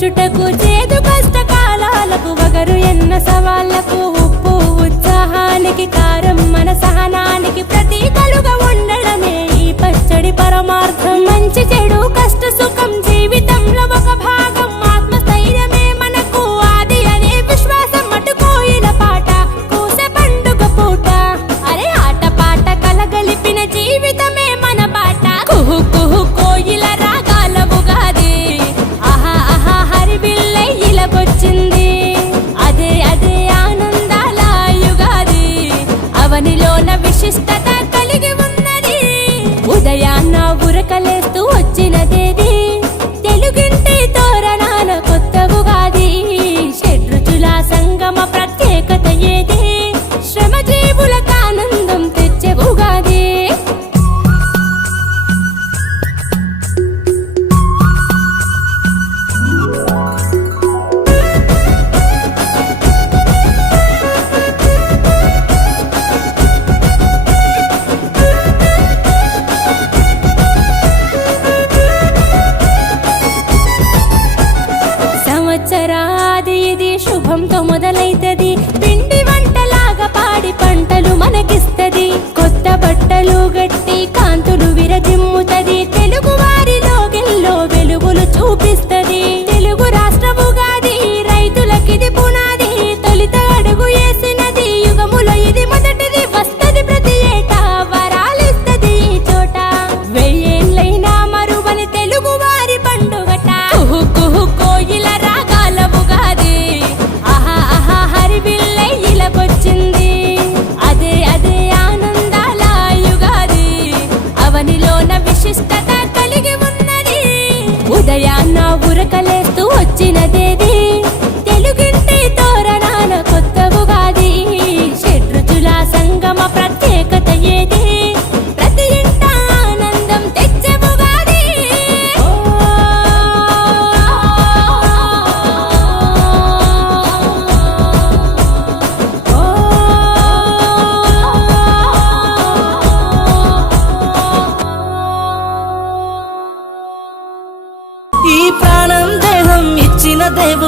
తీర్చుటకు చేదు కష్టకాలాలకు వగరు ఎన్న సవాళ్లకు ఉప్పు ఉత్సాహానికి కారం మన సహనానికి ప్రతీకలుగా ఉండడమే ఈ పచ్చడి పరమార్థం మంచి చెడు కష్ట సుఖం జీవితంలో ఒక భాగం ఆత్మస్థైర్యమే మనకు ఆది అనే విశ్వాసం అటుకోయిన పాట కూసే పండుగ పూట అరే ఆట పాట కలగలిపిన జీవితమే మన బాట కుహు కుహు కోయిల రాగాల ఉగాది ఆహా ఆహా హరివిల్లై ఇలాగొచ్చింది అదే అదే ఆనందాల యుగాది అవనిలోన విశిష్టత కలిగి ఉన్నది ఉదయాన్న ఉరకలేస్తూ వచ్చినదేది తెలుగింటి తోరణాల కొత్త ఉగాది షడ్రుచుల సంగమ ప్రత్యేకత ఏది శ్రమజీవులకు ఆనందం తెచ్చే ఉగాది సంవత్సరాది ఇది శుభంతో మొదలైతది పిండి వంటలాగా పాడి పంటలు మనకిస్తది కొత్త బట్టలు గట్టి కాంతులు విరజిమ్ముతది తెలుగు వారిలో గిల్లో వెలుగులు చూపిస్తది తెలుగు రాష్ట్ర ఉగాది రైతులకిది పునాది తొలిత అడుగు వేసినది యుగములో ఇది మొదటిది వస్తది ప్రతి ఏటా వరాలిస్తది ఈ చోట వెయ్యేళ్ళైనా మరువని తెలుగు వారి పండుగట కుహు కుహు కోయిల రాగాల ఉగాది ఆహా ఆహా హరివిల్లై ఇలాగొచ్చింది అదే అదే ఆనందాల యుగాది అవనిలోన విశిష్టత కలిగి ఉన్నది ఉదయాన్న ఉరకలేస్తూ వచ్చినదేది తెలుగింటి తోరణాల కొత్త ఉగాది షడ్రుచుల సంగమ ప్రత్యేకత ఏది ప్రతి ఇంట ఆనందం తెచ్చే ఉగాది ఈ ప్రాణం దేహం ఇచ్చిన దేవుడు